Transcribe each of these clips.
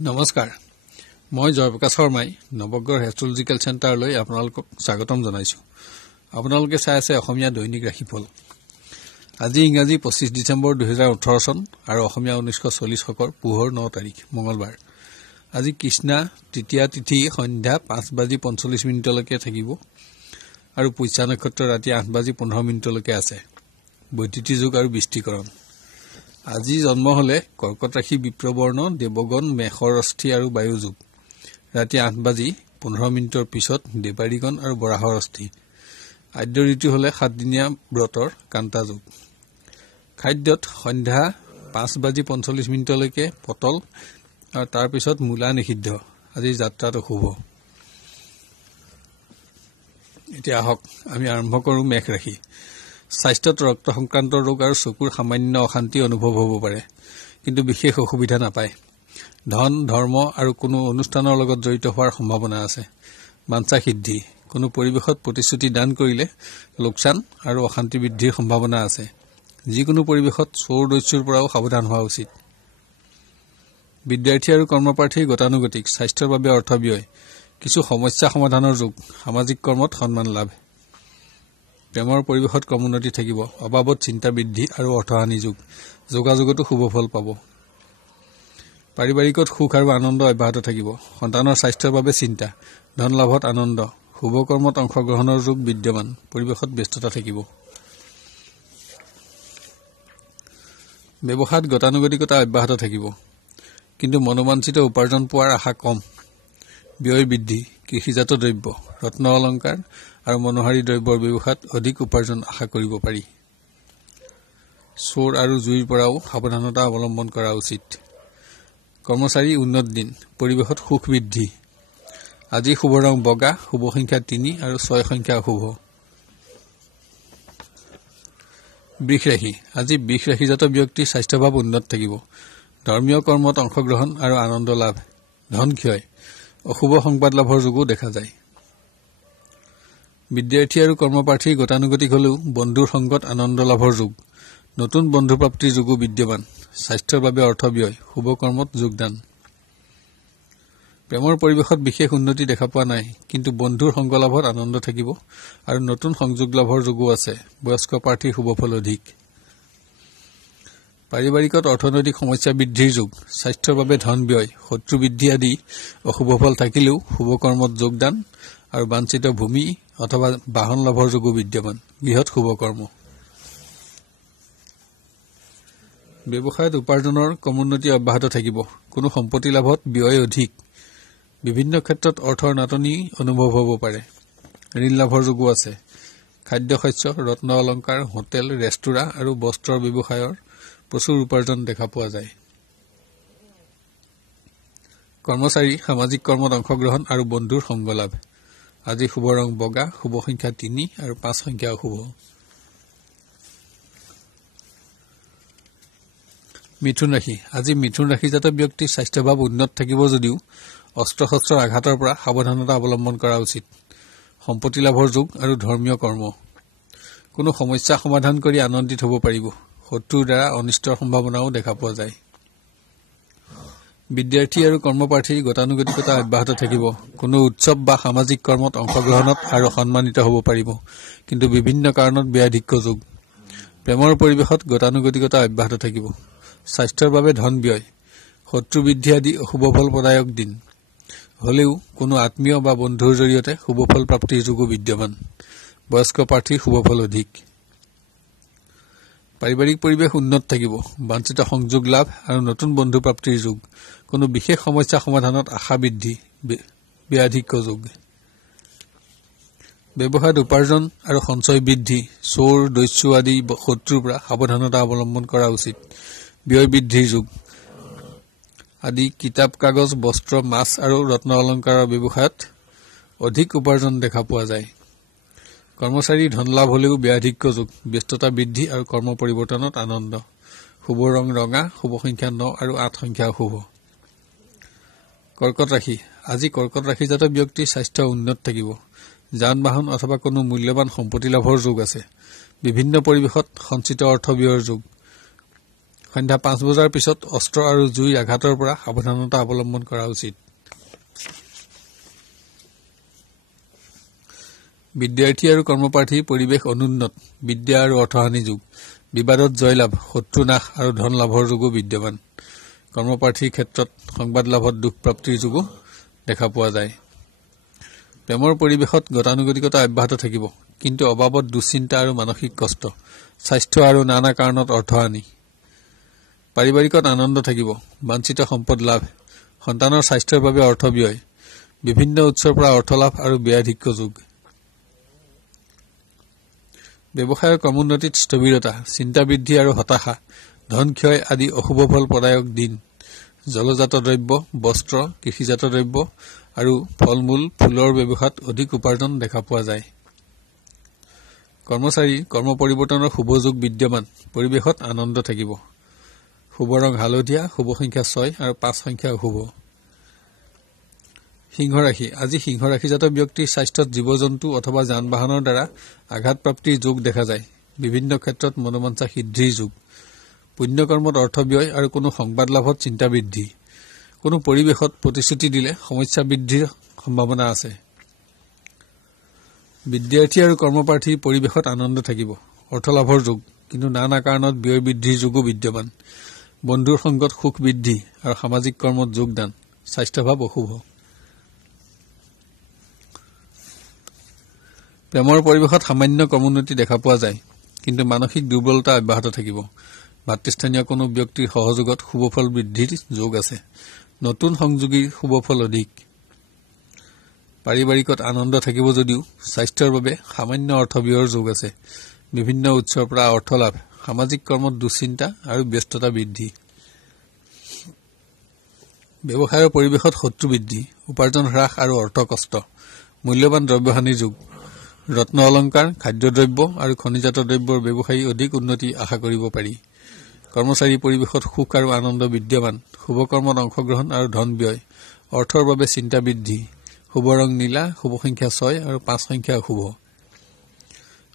নমস্কাৰ মই জয়প্ৰকাশ শৰ্মাই নৱগ্ৰহ এষ্ট্ৰলজিকেল চেণ্টাৰলৈ আপোনালোকক স্বাগতম জনাইছো। আপোনালোকে চাই আছে অসমীয়া দৈনিক ৰাশিফল। আজি ইংৰাজী 25 ডিচেম্বৰ 2018 চন আৰু অসমীয়া 1940 শকৰ পুহৰ 9 তাৰিখ মঙলবাৰ। আজি কৃষ্ণা তৃতীয়া তিথি সন্ধ্যা 5:45 লৈকে থাকিব আৰু পুষ্যা নক্ষত্ৰ ৰাতি 8:15 আছে। বৈদ্যুতিক যুগ আৰু বৃষ্টিকৰণ। আজি জন্ম হলে কৰ্কট ৰাশি বিপ্ৰবৰ্ণ দেৱগণ মেষৰ অস্থি আৰু বায়ু যুগ ৰাতি 8:15 পিছত দেৱাৰীগণ আৰু বৰাহৰ অস্থি। আদ্য ঋতু হলে 7 দিনীয়া ব্ৰতৰ কান্তা যুগ। খাদ্যত সন্ধ্যা 5:45 লৈকে পটল আৰু তাৰ পিছত মূলা নিষিদ্ধ। আজি যাত্ৰাটো শুভ। এতিয়া আহক আমি আৰম্ভ কৰো মেষ ৰাশি। স্বাস্থ্যত ৰক্ত সংক্ৰান্ত ৰোগ আৰু চকুৰ সামান্য অশান্তি অনুভৱ হ'ব পাৰে, কিন্তু বিশেষ অসুবিধা নাপায়। ধন ধৰ্ম আৰু কোনো অনুষ্ঠানৰ লগত জড়িত হোৱাৰ সম্ভাৱনা আছে। বাঞ্ছা সিদ্ধি। কোনো পৰিৱেশত প্ৰতিশ্ৰুতি দান কৰিলে লোকচান আৰু অশান্তি বৃদ্ধিৰ সম্ভাৱনা আছে। যিকোনো পৰিৱেশত চোৰ দস্যুৰ পৰাও সাৱধান হোৱা উচিত। বিদ্যাৰ্থী আৰু কৰ্মপ্ৰাৰ্থীৰ গতানুগতিক। স্বাস্থ্যৰ বাবে অৰ্থ ব্যয়। কিছু সমস্যা সমাধানৰ যুগ। সামাজিক কৰ্মত সন্মান লাভ। প্ৰেমৰ পৰিৱেশত ক্ৰমোন্নতি থাকিব। অবাবত চিন্তা বৃদ্ধি আৰু অৰ্থহানি যুগ। যোগাযোগতো শুভ ফল পাব। পাৰিবাৰিকত সুখ আৰু আনন্দ অব্যাহত থাকিব। সন্তানৰ স্বাস্থ্যৰ বাবে চিন্তা। ধন লাভত আনন্দ। শুভ কৰ্মত অংশগ্ৰহণৰ যুগ বিদ্যমান। পৰিৱেশত ব্যস্ততা থাকিব। ব্যৱসায়ত গতানুগতিকতা অব্যাহত থাকিব, কিন্তু মনোবাঞ্ছিত উপাৰ্জন পোৱাৰ আশা কম। ব্যয় বৃদ্ধি। কৃষিজাত দ্ৰব্য, ৰত্ন অলংকাৰ আৰু মনোহাৰী দ্ৰব্যৰ ব্যৱসায়ত অধিক উপাৰ্জন আশা কৰিব পাৰি। চোৰ আৰু জুইৰ পৰাও সাৱধানতা অৱলম্বন কৰা উচিত। কৰ্মচাৰী উন্নত দিন। পৰিৱেশত সুখ বৃদ্ধি। আজি শুভ ৰং বগা। শুভ সংখ্যা 3 আৰু 6 সংখ্যা অশুভ। বৃষ ৰাশি। আজি বৃষ ৰাশিজাত ব্যক্তিৰ স্বাস্থ্যভাৱ উন্নত থাকিব। ধৰ্মীয় কৰ্মত অংশগ্ৰহণ আৰু আনন্দ লাভ। ধন ক্ষয়। অশুভ সংবাদ লাভৰ যোগো দেখা যায়। বিদ্যাৰ্থী আৰু কৰ্মপ্ৰাৰ্থীৰ গতানুগতিক হলেও বন্ধুৰ সংগত আনন্দ লাভৰ যুগ। নতুন বন্ধু প্ৰাপ্তিৰ যোগো বিদ্যমান। স্বাস্থ্যৰ বাবে অৰ্থ ব্যয়। শুভ কৰ্মত যোগদান। প্ৰেমৰ পৰিৱেশত বিশেষ উন্নতি দেখা পোৱা নাই, কিন্তু বন্ধুৰ সংগ লাভত আনন্দ থাকিব আৰু নতুন সংযোগ লাভৰ যোগো আছে। বয়স্ক প্ৰাৰ্থীৰ শুভ ফল অধিক। পাৰিবাৰিকত অৰ্থনৈতিক সমস্যা বৃদ্ধিৰ যুগ। স্বাস্থ্যৰ বাবে ধন ব্যয়, শত্ৰু বৃদ্ধি আদি অশুভ ফল থাকিলেও শুভ কৰ্মত যোগদান আৰু বাঞ্ছিত ভূমি অথবা বাহন লাভৰ যোগো বিদ্যমান। গৃহত শুভ কৰ্ম। ব্যৱসায়ত উপাৰ্জনৰ ক্ৰমোন্নতি অব্যাহত থাকিব। কোনো সম্পত্তি লাভত ব্যয় অধিক। বিভিন্ন ক্ষেত্ৰত অৰ্থৰ নাটনি অনুভৱ হ'ব পাৰে। ঋণ লাভৰ যোগো আছে। খাদ্য শস্য, ৰত্ন অলংকাৰ, হোটেল, ৰেস্তোৰাঁ আৰু বস্ত্ৰৰ ব্যৱসায়ৰ প্ৰচুৰ উপাৰ্জন দেখা পোৱা যায়। কৰ্মচাৰী সামাজিক কৰ্মত অংশগ্ৰহণ আৰু বন্ধুৰ সংগ লাভ। আজি শুভ ৰং বগা। শুভ সংখ্যা 3 আৰু 5 সংখ্যা অশুভ। মিথুন ৰাশি। আজি মিথুন ৰাশিজাত ব্যক্তিৰ স্বাস্থ্যভাৱ উন্নত থাকিব যদিও অস্ত্ৰ শস্ত্ৰৰ আঘাতৰ পৰা সাৱধানতা অৱলম্বন কৰা উচিত। সম্পত্তি লাভৰ যুগ আৰু ধৰ্মীয় কৰ্ম। কোনো সমস্যা সমাধান কৰি আনন্দিত হ'ব পাৰিব। শত্ৰুৰ দ্বাৰা অনিষ্টৰ সম্ভাৱনাও দেখা পোৱা যায়। বিদ্যাৰ্থী আৰু কৰ্মপ্ৰাৰ্থীৰ গতানুগতিকতা অব্যাহত থাকিব। কোনো উৎসৱ বা সামাজিক কৰ্মত অংশগ্ৰহণত আৰু সন্মানিত হ'ব পাৰিব, কিন্তু বিভিন্ন কাৰণত ব্যাধিক্য যোগ। প্ৰেমৰ পৰিৱেশত গতানুগতিকতা অব্যাহত থাকিব। স্বাস্থ্যৰ বাবে ধন ব্যয়, শত্ৰু বৃদ্ধি আদি অশুভ ফল প্ৰদায়ক দিন হলেও কোনো আত্মীয় বা বন্ধুৰ জৰিয়তে শুভ ফল প্ৰাপ্তিৰ যোগো বিদ্যমান। বয়স্ক প্ৰাৰ্থীৰ শুভ ফল অধিক। পাৰিবাৰিক পৰিৱেশ উন্নত থাকিব। বাঞ্ছিত সংযোগ লাভ আৰু নতুন বন্ধু প্ৰাপ্তিৰ যুগ। কোনো বিশেষ সমস্যা সমাধানত আশা বৃদ্ধি। ব্যাধিক্য যোগ। ব্যৱসায়ত উপাৰ্জন আৰু সঞ্চয় বৃদ্ধি। চোৰ দস্যু আদি শত্ৰুৰ পৰা সাৱধানতা অৱলম্বন কৰা উচিত। ব্যয় বৃদ্ধিৰ যুগ। আদি কিতাপ কাগজ, বস্ত্ৰ, মাছ আৰু ৰত্ন অলংকাৰৰ ব্যৱসায়ত অধিক উপাৰ্জন দেখা পোৱা যায়। কৰ্মচাৰী ধন লাভ হলেও ব্যাধিক্য যুগ। ব্যস্ততা বৃদ্ধি আৰু কৰ্ম পৰিৱৰ্তনত আনন্দ। শুভ ৰং ৰঙা। শুভ সংখ্যা 9 আৰু 8 সংখ্যা অশুভ। কৰ্কট ৰাশি। আজি কৰ্কট ৰাশিজাত ব্যক্তিৰ স্বাস্থ্য উন্নত থাকিব। যান বাহন অথবা কোনো মূল্যৱান সম্পত্তি লাভৰ যোগ আছে। বিভিন্ন পৰিৱেশত সঞ্চিত অৰ্থ ব্যয়ৰ যুগ। সন্ধ্যা 5 বজাৰ পিছত অস্ত্ৰ আৰু জুইৰ আঘাতৰ পৰা সাৱধানতা অৱলম্বন কৰা উচিত। বিদ্যাৰ্থী আৰু কৰ্মপ্ৰাৰ্থী পৰিৱেশ অনুন্নত, বিদ্যা আৰু অৰ্থহানি যুগ, বিবাদত জয়লাভ, শত্ৰু নাশ আৰু ধন লাভৰ যুগো বিদ্যমান। কৰ্মপ্ৰাৰ্থীৰ ক্ষেত্ৰত সংবাদ লাভত দুখ প্ৰাপ্তিৰ যুগো দেখা পোৱা যায়। প্ৰেমৰ পৰিৱেশত গতানুগতিকতা অব্যাহত থাকিব, কিন্তু অবাবত দুশ্চিন্তা আৰু মানসিক কষ্ট, স্বাস্থ্য আৰু নানা কাৰণত অৰ্থহানি। পাৰিবাৰিকত আনন্দ থাকিব, বাঞ্ছিত সম্পদ লাভ, সন্তানৰ স্বাস্থ্যৰ বাবে অৰ্থ ব্যয়, বিভিন্ন উৎসৰ পৰা অৰ্থ লাভ আৰু ব্যয়াধিক্য যুগ। ব্যৱসায়ৰ ক্ৰমোন্নতিত স্থবিৰতা, চিন্তা বৃদ্ধি আৰু হতাশা, ধন ক্ষয় আদি অশুভ ফল প্ৰদায়ক দিন। জলজাত দ্ৰব্য, বস্ত্ৰ, কৃষিজাত দ্ৰব্য আৰু ফল মূল, ফুলৰ ব্যৱসায়ত অধিক উপাৰ্জন দেখা পোৱা যায়। কৰ্মচাৰী কৰ্ম পৰিৱৰ্তনৰ শুভ যুগ বিদ্যমান, পৰিৱেশত আনন্দ থাকিব। শুভ ৰং হালধীয়া, শুভ সংখ্যা 6 আৰু 5 সংখ্যা অশুভ। সিংহ ৰাশি, আজি সিংহ ৰাশিজাত ব্যক্তিৰ স্বাস্থ্যত জীৱ জন্তু অথবা যান বাহনৰ দ্বাৰা আঘাতপ্ৰাপ্তিৰ যোগ দেখা যায়। বিভিন্ন ক্ষেত্ৰত মনোবাঞ্ছা সিদ্ধিৰ যুগ। পুণ্যকৰ্মত অৰ্থ ব্যয় আৰু কোনো সংবাদ লাভত চিন্তা বৃদ্ধি। কোনো পৰিৱেশত প্ৰতিশ্ৰুতি দিলে সমস্যা বৃদ্ধিৰ সম্ভাৱনা আছে। বিদ্যাৰ্থী আৰু কৰ্মপ্ৰাৰ্থী পৰিৱেশত আনন্দ থাকিব, অৰ্থ লাভৰ যুগ, কিন্তু নানা কাৰণত ব্যয় বৃদ্ধিৰ যুগো বিদ্যমান। বন্ধুৰ সংগত সুখ বৃদ্ধি আৰু সামাজিক কৰ্মত যোগদান, স্বাস্থ্যভাৱ অশুভ। প্ৰেমৰ পৰিৱেশত সামান্য ক্ৰমোন্নতি দেখা পোৱা যায়, কিন্তু মানসিক দুৰ্বলতা অব্যাহত থাকিব। ভাতৃস্থানীয় কোনো ব্যক্তিৰ সহযোগত শুভফল বৃদ্ধিৰ যোগ আছে। নতুন সংযোগীৰ শুভফল অধিক। পাৰিবাৰিকত আনন্দ থাকিব যদিও স্বাস্থ্যৰ বাবে সামান্য অৰ্থ ব্যয়ৰ যোগ আছে। বিভিন্ন উৎসৰ পৰা অৰ্থ লাভ, সামাজিক কৰ্মত দুশ্চিন্তা আৰু ব্যস্ততা বৃদ্ধি। ব্যৱসায়ৰ পৰিৱেশত শত্ৰু বৃদ্ধি, উপাৰ্জন হ্ৰাস আৰু অৰ্থ কষ্ট, মূল্যৱান দ্ৰব্যহানিৰ যুগ। ৰত্ন অলংকাৰ, খাদ্যদ্ৰব্য আৰু খনিজাত দ্ৰব্যৰ ব্যৱসায়ী অধিক উন্নতি আশা কৰিব পাৰি। কৰ্মচাৰী পৰিৱেশত সুখ আৰু আনন্দ বিদ্যমান। শুভ কৰ্মত অংশগ্ৰহণ আৰু ধন ব্যয়, অৰ্থৰ বাবে চিন্তা বৃদ্ধি। শুভ ৰং নীলা, শুভ সংখ্যা 6 আৰু 5 সংখ্যা অশুভ।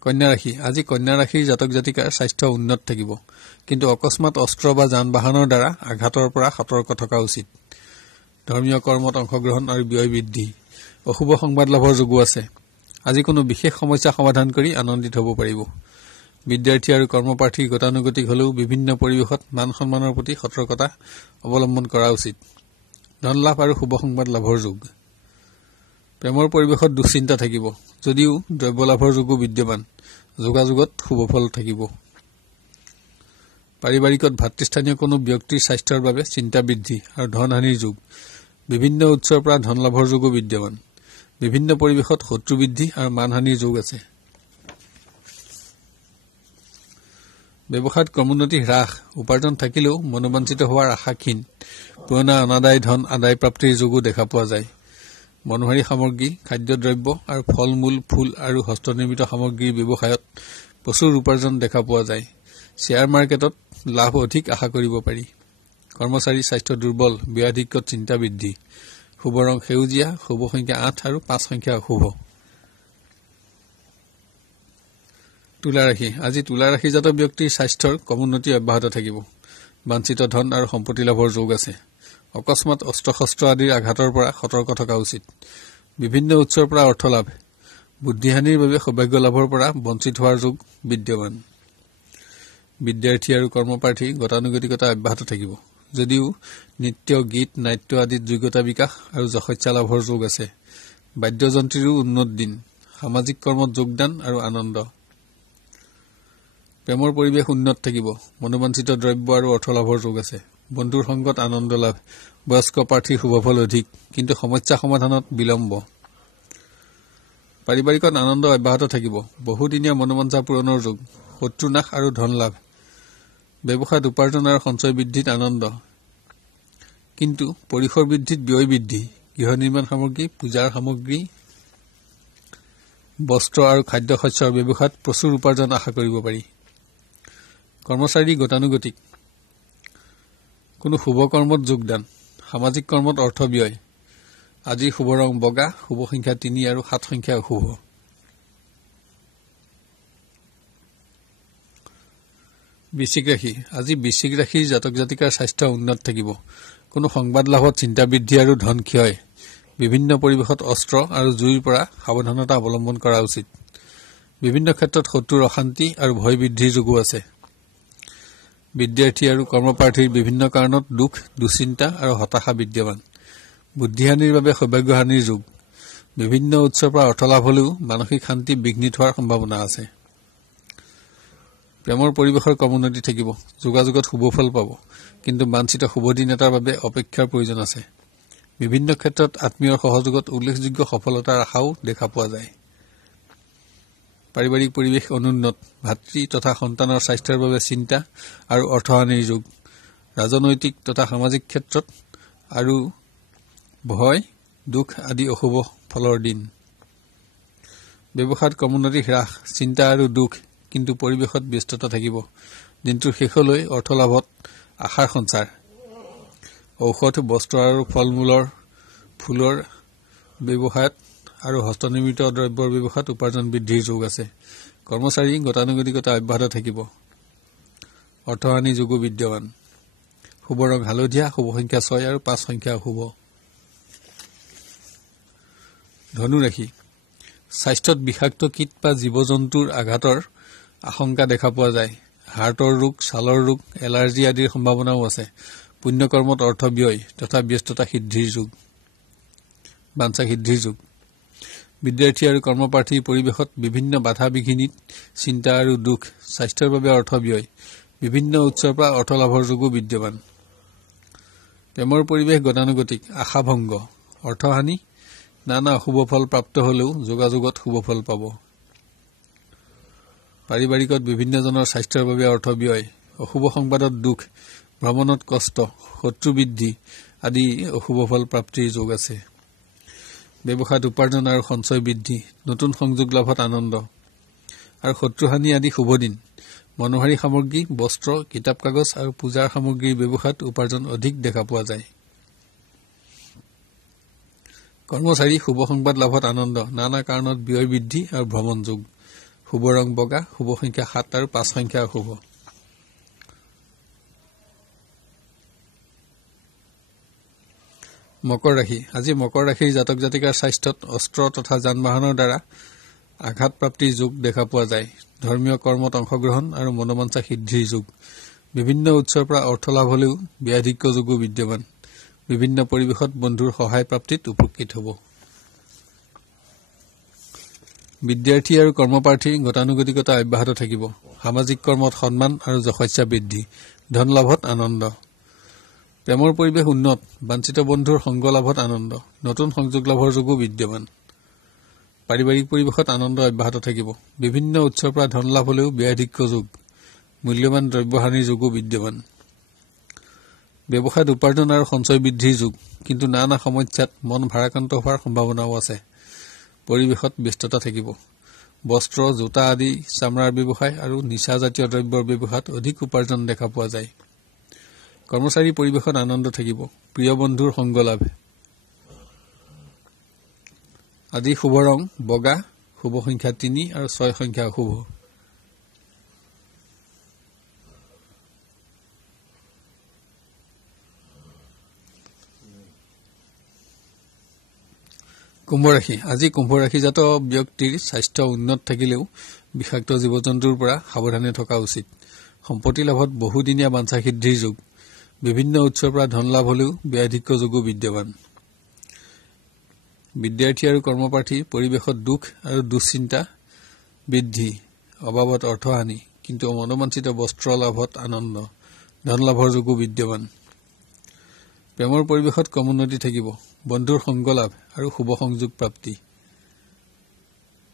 কন্যা ৰাশি, আজি কন্যা ৰাশিৰ জাতক জাতিকাৰ স্বাস্থ্য উন্নত থাকিব, কিন্তু অকস্মাত অস্ত্ৰ বা যান বাহনৰ দ্বাৰা আঘাতৰ পৰা সতৰ্ক থকা উচিত। ধৰ্মীয় কৰ্মত অংশগ্ৰহণ আৰু ব্যয় বৃদ্ধি। অশুভ সংবাদ লাভৰ যোগো আছে। আজি কোনো বিশেষ সমস্যা সমাধান কৰি আনন্দিত হ'ব পাৰিব। বিদ্যাৰ্থী আৰু কৰ্মপ্ৰাৰ্থীৰ গতানুগতিক হলেও বিভিন্ন পৰিৱেশত মান সন্মানৰ প্ৰতি সতৰ্কতা অৱলম্বন কৰা উচিত। ধন লাভ আৰু শুভ সংবাদ লাভৰ যোগ। প্ৰেমৰ পৰিৱেশত দুশ্চিন্তা থাকিব, যদিও দ্ৰব্য লাভৰ যোগো বিদ্যমান। যোগাযোগত শুভফল থাকিব। পাৰিবাৰিকত ভাতৃস্থানীয় কোনো ব্যক্তিৰ স্বাস্থ্যৰ বাবে চিন্তা বৃদ্ধি আৰু ধন হানিৰ যুগ। বিভিন্ন উৎসৰ পৰা ধন লাভৰ যোগো বিদ্যমান। বিভিন্ন পৰিৱেশত শত্ৰু বৃদ্ধি আৰু মানহানিৰ যোগ আছে। ব্যৱসায়ত ক্ৰমোন্নতি হ্ৰাস, উপাৰ্জন থাকিলেও মনোবাঞ্ছিত হোৱাৰ আশা ক্ষীণ। পুৰণা অনাদায় ধন আদায় প্ৰাপ্তিৰ যোগো দেখা পোৱা যায়। মনোহাৰী সামগ্ৰী, খাদ্যদ্ৰব্য আৰু ফল মূল, ফুল আৰু হস্তনিৰ্মিত সামগ্ৰীৰ ব্যৱসায়ত প্ৰচুৰ উপাৰ্জন দেখা পোৱা যায়। শ্বেয়াৰ মাৰ্কেটত লাভ অধিক আশা কৰিব পাৰি। কৰ্মচাৰীৰ স্বাস্থ্য দুৰ্বল, ব্যয়াধিক্যত চিন্তা বৃদ্ধি। শুভ ৰং সেউজীয়া, শুভ সংখ্যা 8 আৰু 5 সংখ্যা অশুভ। তুলা ৰাশি, আজি তুলা ৰাশিজাত ব্যক্তিৰ স্বাস্থ্যৰ ক্ৰমোন্নতি অব্যাহত থাকিব। বাঞ্ছিত ধন আৰু সম্পত্তি লাভৰ যোগ আছে। অকস্মাত অস্ত্ৰ শস্ত্ৰ আদিৰ আঘাতৰ পৰা সতৰ্ক থকা উচিত। বিভিন্ন উৎসৰ পৰা অৰ্থ লাভ, বুদ্ধিহানিৰ বাবে সৌভাগ্য লাভৰ পৰা বঞ্চিত হোৱাৰ যোগ বিদ্যমান। বিদ্যাৰ্থী আৰু কৰ্মপ্ৰাৰ্থী গতানুগতিকতা অব্যাহত থাকিব, যদিও নৃত্য, গীত, নাট্য আদিত যোগ্যতা বিকাশ আৰু যশস্যা লাভৰ যোগ আছে। বাদ্যযন্ত্ৰীৰো উন্নত দিন। সামাজিক কৰ্মত যোগদান আৰু আনন্দ। প্ৰেমৰ পৰিৱেশ উন্নত থাকিব, মনোবাঞ্ছিত দ্ৰব্য আৰু অৰ্থ লাভৰ যোগ আছে। বন্ধুৰ সংগত আনন্দ লাভ, বয়স্ক প্ৰাৰ্থীৰ শুভফল অধিক, কিন্তু সমস্যা সমাধানত বিলম্ব। পাৰিবাৰিকত আনন্দ অব্যাহত থাকিব, বহুদিনীয়া মনোবাঞ্ছা পূৰণৰ যোগ, শত্ৰু নাশ আৰু ধন লাভ। ব্যৱসায়ত উপাৰ্জন আৰু সঞ্চয় বৃদ্ধিত আনন্দ, কিন্তু পৰিসৰ বৃদ্ধিত ব্যয় বৃদ্ধি। গৃহ নিৰ্মাণ সামগ্ৰী, পূজাৰ সামগ্ৰী, বস্ত্ৰ আৰু খাদ্য শস্যৰ ব্যৱসায়ত প্ৰচুৰ উপাৰ্জন আশা কৰিব পাৰি। কৰ্মচাৰী গতানুগতিক, কোনো শুভ কৰ্মত যোগদান, সামাজিক কৰ্মত অৰ্থ ব্যয়। আজিৰ শুভ ৰং বগা, শুভ সংখ্যা 3 আৰু 7 সংখ্যা অশুভ। বৃশ্চিক ৰাশি আজি বৃশ্চিক ৰাশিৰ জাতক জাতিকাৰ স্বাস্থ্য উন্নত থাকিব। কোনো সংবাদ লাভত চিন্তা বৃদ্ধি আৰু ধন ক্ষয়। বিভিন্ন পৰিৱেশত অস্ত্ৰ আৰু জুইৰ পৰা সাৱধানতা অৱলম্বন কৰা উচিত। বিভিন্ন ক্ষেত্ৰত শত্ৰুৰ অশান্তি আৰু ভয় বৃদ্ধিৰ যোগো আছে। বিদ্যাৰ্থী আৰু কৰ্মপ্ৰাৰ্থীৰ বিভিন্ন কাৰণত দুখ, দুশ্চিন্তা আৰু হতাশা বিদ্যমান। বুদ্ধিহানিৰ বাবে সৌভাগ্যহানিৰ যুগ। বিভিন্ন উৎসৰ পৰা অৰ্থলাভ হলেও মানসিক শান্তি বিঘ্নিত হোৱাৰ সম্ভাৱনা আছে। প্ৰেমৰ পৰিৱেশৰ কমোন্নতি থাকিব। যোগাযোগত শুভফল পাব, কিন্তু বাঞ্ছিত শুভদিন এটাৰ বাবে অপেক্ষাৰ প্ৰয়োজন আছে। বিভিন্ন ক্ষেত্ৰত আত্মীয়ৰ সহযোগত উল্লেখযোগ্য সফলতাৰ আশাও দেখা পোৱা যায়। পাৰিবাৰিক পৰিৱেশ অনুন্নত। ভাতৃ তথা সন্তানৰ স্বাস্থ্যৰ বাবে চিন্তা আৰু অৰ্থহানিৰ যুগ। ৰাজনৈতিক তথা সামাজিক ক্ষেত্ৰত আৰু ভয়, দুখ আদি অশুভ ফলৰ দিন। ব্যৱসায়ত কমোন্নতি হ্ৰাস, চিন্তা আৰু দুখ, কিন্তু পৰিৱেশত ব্যস্ততা থাকিব। দিনটোৰ শেষলৈ অৰ্থলাভত আশাৰ সঞ্চাৰ। ঔষধ, বস্ত্ৰ আৰু ফল মূলৰ ফুলৰ ব্যৱসায়ত আৰু হস্তনিৰ্মিত দ্ৰব্যৰ ব্যৱসায়ত উপাৰ্জন বৃদ্ধিৰ যোগ আছে। কৰ্মচাৰী গতানুগতিকতা অব্যাহত থাকিব। অৰ্থহানি যোগো বিদ্যমান। শুভ ৰং হালধীয়া, শুভ সংখ্যা 6 আৰু 5 সংখ্যা অশুভ। ধনু ৰাশি স্বাস্থ্যত বিষাক্ত কীট বা জীৱ জন্তুৰ আঘাতৰ আশংকা দেখা পোৱা যায়। হাৰ্টৰ ৰোগ, ছালৰ ৰোগ, এলাৰ্জি আদিৰ সম্ভাৱনাও আছে। পুণ্যকৰ্মত অৰ্থ ব্যয় তথা ব্যস্ততা সিদ্ধিৰ যুগ, বাঞ্ছা সিদ্ধিৰ যুগ। বিদ্যাৰ্থী আৰু কৰ্মপ্ৰাৰ্থীৰ পৰিৱেশত বিভিন্ন বাধা বিঘিনিত চিন্তা আৰু দুখ, স্বাস্থ্যৰ বাবে অৰ্থ ব্যয়, বিভিন্ন উৎসৰ পৰা অৰ্থলাভৰ যোগো বিদ্যমান। প্ৰেমৰ পৰিৱেশ গতানুগতিক, আশাভংগ, অৰ্থহানি, নানা অশুভ ফল প্ৰাপ্ত হলেও যোগাযোগত শুভফল পাব। পাৰিবাৰিকত বিভিন্নজনৰ স্বাস্থ্যৰ বাবে অৰ্থ ব্যয়, অশুভ সংবাদত দুখ, ভ্ৰমণত কষ্ট, শত্ৰু বৃদ্ধি আদি অশুভ ফল প্ৰাপ্তিৰ যোগ আছে। ব্যৱসায়ত উপাৰ্জন আৰু সঞ্চয় বৃদ্ধি, নতুন সংযোগ লাভত আনন্দ আৰু শত্ৰুহানি আদি শুভদিন। মনোহাৰী সামগ্ৰী, বস্ত্ৰ, কিতাপ কাগজ আৰু পূজাৰ সামগ্ৰীৰ ব্যৱসায়ত উপাৰ্জন অধিক দেখা পোৱা যায়। কৰ্মচাৰী শুভ সংবাদ লাভত আনন্দ, নানা কাৰণত ব্যয় বৃদ্ধি আৰু ভ্ৰমণ যোগ। শুভ ৰং বগা, শুভ সংখ্যা 7 আৰু 5 সংখ্যা অশুভ। মকৰ ৰাশি আজি মকৰ ৰাশিৰ জাতক জাতিকাৰ স্বাস্থ্যত অস্ত্ৰ তথা যান বাহনৰ দ্বাৰা আঘাত প্ৰাপ্তিৰ যোগ দেখা পোৱা যায়। ধৰ্মীয় কৰ্মত অংশগ্ৰহণ আৰু মনোবাঞ্ছা সিদ্ধিৰ যুগ। বিভিন্ন উৎসৰ পৰা অৰ্থলাভ হলেও ব্যাধিক্য যোগো বিদ্যমান। বিভিন্ন পৰিৱেশত বন্ধুৰ সহায় প্ৰাপ্তিত উপকৃত হ'ব। বিদ্যাৰ্থী আৰু কৰ্মপ্ৰাৰ্থীৰ গতানুগতিকতা অব্যাহত থাকিব। সামাজিক কৰ্মত সন্মান আৰু যশস্যা বৃদ্ধি, ধন লাভত আনন্দ। প্ৰেমৰ পৰিৱেশ উন্নত, বাঞ্ছিত বন্ধুৰ সংগ লাভত আনন্দ, নতুন সংযোগ লাভৰ যোগো বিদ্যমান। পাৰিবাৰিক পৰিৱেশত আনন্দ অব্যাহত থাকিব। বিভিন্ন উৎসৰ পৰা ধন লাভ হলেও ব্যাধিক্য যোগ, মূল্যৱান দ্ৰব্যহানিৰ যোগো বিদ্যমান। ব্যৱসায়ত উপাৰ্জন আৰু সঞ্চয় বৃদ্ধিৰ যুগ, কিন্তু নানা সমস্যাত মন ভাৰাক্ৰান্ত হোৱাৰ সম্ভাৱনাও আছে। পৰিৱেশত ব্যস্ততা থাকিব। বস্ত্ৰ, জোতা আদি চামৰাৰ ব্যৱসায় আৰু নিচাজাতীয় দ্ৰব্যৰ ব্যৱসায়ত অধিক উপাৰ্জন দেখা পোৱা যায়। কৰ্মচাৰী পৰিৱেশত আনন্দ থাকিব। প্ৰিয় বন্ধুৰ সংগ লাভ আদি শুভ ৰং বগা, শুভ সংখ্যা 3 আৰু 6 সংখ্যা অশুভ। কুম্ভ ৰাশি আজি কুম্ভ ৰাশিজাত ব্যক্তিৰ স্বাস্থ্য উন্নত থাকিলেও বিষাক্ত জীৱ জন্তুৰ পৰা সাৱধানে থকা উচিত। সম্পত্তি লাভত বহুদিনীয়া বাঞ্ছা সিদ্ধিৰ যুগ। বিভিন্ন উৎসৰ পৰা ধন লাভ হলেও ব্যাধিক্য যোগো বিদ্যমান। বিদ্যাৰ্থী আৰু কৰ্মপ্ৰাৰ্থীৰ পৰিৱেশত দুখ আৰু দুশ্চিন্তা বৃদ্ধি, অভাৱত অৰ্থহানি, কিন্তু মনোবাঞ্ছিত বস্ত্ৰ লাভত আনন্দ, ধন লাভৰ যোগো বিদ্যমান। প্ৰেমৰ পৰিৱেশত কমোন্নতি থাকিব। বন্ধুৰ সংগ লাভ আৰু শুভ সংযোগ প্ৰাপ্তি।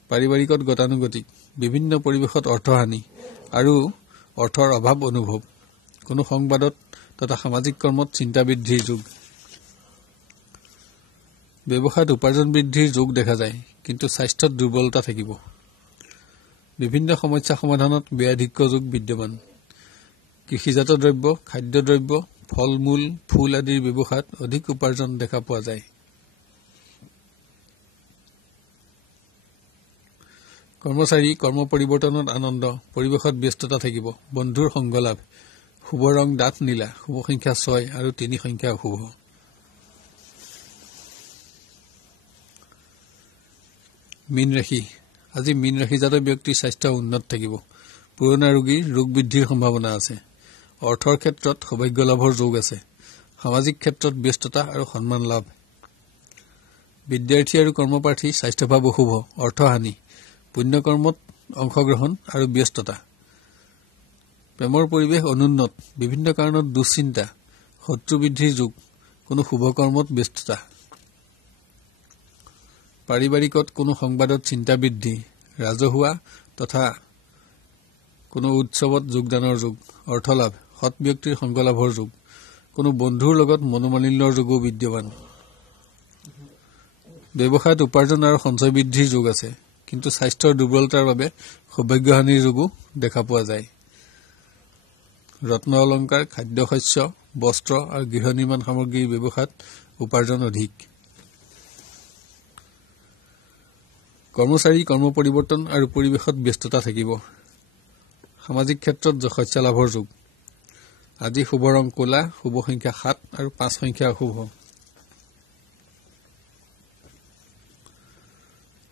পাৰিবাৰিকত গতানুগতিক, বিভিন্ন পৰিৱেশত অৰ্থহানি আৰু অৰ্থৰ অভাৱ অনুভৱ। কোনো সংবাদত তথা সামাজিক কৰ্মত চিন্তা বৃদ্ধিৰ যুগ। ব্যৱসায়ত উপাৰ্জন বৃদ্ধিৰ যোগ দেখা যায়, কিন্তু স্বাস্থ্যত দুৰ্বলতা থাকিব। বিভিন্ন সমস্যা সমাধানত ব্যাধিক্য যোগ বিদ্যমান। কৃষিজাত দ্ৰব্য, খাদ্যদ্ৰব্য, ফল মূল, ফুল আদিৰ ব্যৱসায়ত অধিক উপাৰ্জন দেখা পোৱা যায়। কৰ্মচাৰী কৰ্ম পৰিৱৰ্তনত আনন্দ, পৰিৱেশত ব্যস্ততা থাকিব, বন্ধুৰ সংগ লাভ, শুভ ৰং ডাঠ নীলা, শুভ সংখ্যা 6 আৰু 3 সংখ্যা অশুভ। মীন ৰাশি। আজি মীন ৰাশিজাত ব্যক্তিৰ স্বাস্থ্য উন্নত থাকিব। পুৰণা ৰোগীৰ ৰোগ বৃদ্ধিৰ সম্ভাৱনা আছে। অৰ্থৰ ক্ষেত্ৰত সৌভাগ্য লাভৰ যোগ আছে। সামাজিক ক্ষেত্ৰত ব্যস্ততা আৰু সন্মান লাভ। বিদ্যাৰ্থী আৰু কৰ্মপ্ৰাৰ্থী স্বাস্থ্যভাৱ অশুভ, অৰ্থহানি, পুণ্যকৰ্মত অংশগ্ৰহণ আৰু ব্যস্ততা। প্ৰেমৰ পৰিৱেশ অনুন্নত, বিভিন্ন কাৰণত দুশ্চিন্তা, শত্ৰু বৃদ্ধিৰ যোগ, কোনো শুভ কৰ্মত ব্যস্ততা। পাৰিবাৰিকত কোনো সংবাদত চিন্তা বৃদ্ধি, ৰাজহুৱা তথা কোনো উৎসৱত যোগদানৰ যোগ, অৰ্থলাভ, সৎ ব্যক্তিৰ সংগ লাভৰ যোগ, কোনো বন্ধুৰ লগত মনোমালিন্যৰ যোগো বিদ্যমান। ব্যৱসায়ত উপাৰ্জন আৰু সঞ্চয় বৃদ্ধিৰ যোগ আছে, কিন্তু স্বাস্থ্যৰ দুৰ্বলতাৰ বাবে সৌভাগ্যহানিৰ যোগো দেখা পোৱা যায়। ৰত্ন অলংকাৰ, খাদ্যশস্য, বস্ত্ৰ আৰু গৃহ নিৰ্মাণ সামগ্ৰীৰ ব্যৱসায়ত উপাৰ্জন অধিক। কৰ্মচাৰী কৰ্ম পৰিৱৰ্তন আৰু পৰিৱেশত ব্যস্ততা থাকিব। সামাজিক ক্ষেত্ৰত যশস্যা লাভৰ যোগ। আজি শুভ ৰং ক'লা, শুভ সংখ্যা 7 আৰু 5 সংখ্যা অশুভ।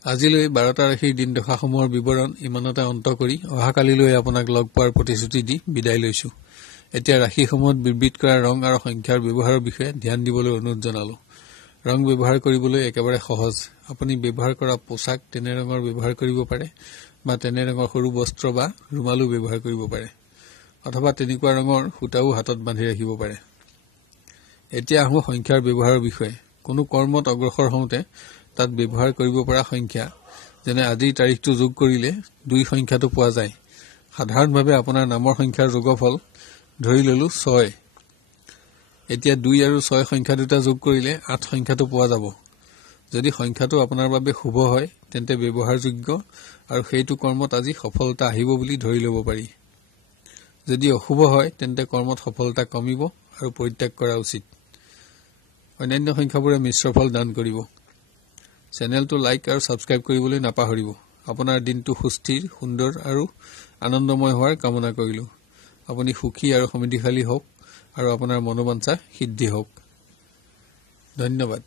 আজিলৈ 12টা ৰাশিৰ দিন দশাসমূহৰ বিৱৰণ ইমানতে অন্ত কৰি অহাকালিলৈ আপোনাক লগ পোৱাৰ প্ৰতিশ্ৰুতি দি বিদায় লৈছো। এতিয়া ৰাশিসমূহত বিবৃত কৰা ৰং আৰু সংখ্যাৰ ব্যৱহাৰৰ বিষয়ে ধ্যান দিবলৈ অনুৰোধ জনালো। ৰং ব্যৱহাৰ কৰিবলৈ একেবাৰে সহজ। আপুনি ব্যৱহাৰ কৰা পোছাক তেনে ৰঙৰ ব্যৱহাৰ কৰিব পাৰে বা তেনে ৰঙৰ সৰু বস্ত্ৰ বা ৰুমালো ব্যৱহাৰ কৰিব পাৰে, অথবা তেনেকুৱা ৰঙৰ সূতাও হাতত বান্ধি ৰাখিব পাৰে। এতিয়া আহোঁ সংখ্যাৰ ব্যৱহাৰৰ বিষয়ে। কোনো কৰ্মত অগ্ৰসৰ হওঁতে তাত ব্যৱহাৰ কৰিব পৰা সংখ্যা, যেনে আজিৰ তাৰিখটো যোগ কৰিলে 2 সংখ্যাটো পোৱা যায়। সাধাৰণভাৱে আপোনাৰ নামৰ সংখ্যাৰ যোগফল ধৰি ললো 6। এতিয়া 2 আৰু 6 সংখ্যা দুটা যোগ কৰিলে 8 সংখ্যাটো পোৱা যাব। যদি সংখ্যাটো আপোনাৰ বাবে শুভ হয় তেন্তে ব্যৱহাৰযোগ্য আৰু সেইটো কৰ্মত আজি সফলতা আহিব বুলি ধৰি ল'ব পাৰি। যদি অশুভ হয় তেন্তে কৰ্মত সফলতা কমিব আৰু পৰিত্যাগ কৰা উচিত। অন্যান্য সংখ্যাবোৰে মিশ্ৰ ফল দান কৰিব। চেনেলটো লাইক আৰু ছাবস্ক্ৰাইব কৰিবলৈ নাপাহৰিব। আপোনাৰ দিনটো সুস্থিৰ, সুন্দৰ আৰু আনন্দময় হোৱাৰ কামনা কৰিলো। আপুনি সুখী আৰু সমৃদ্ধিশালী হওক আৰু আপোনাৰ মনোবাঞ্ছা সিদ্ধি হওক। ধন্যবাদ।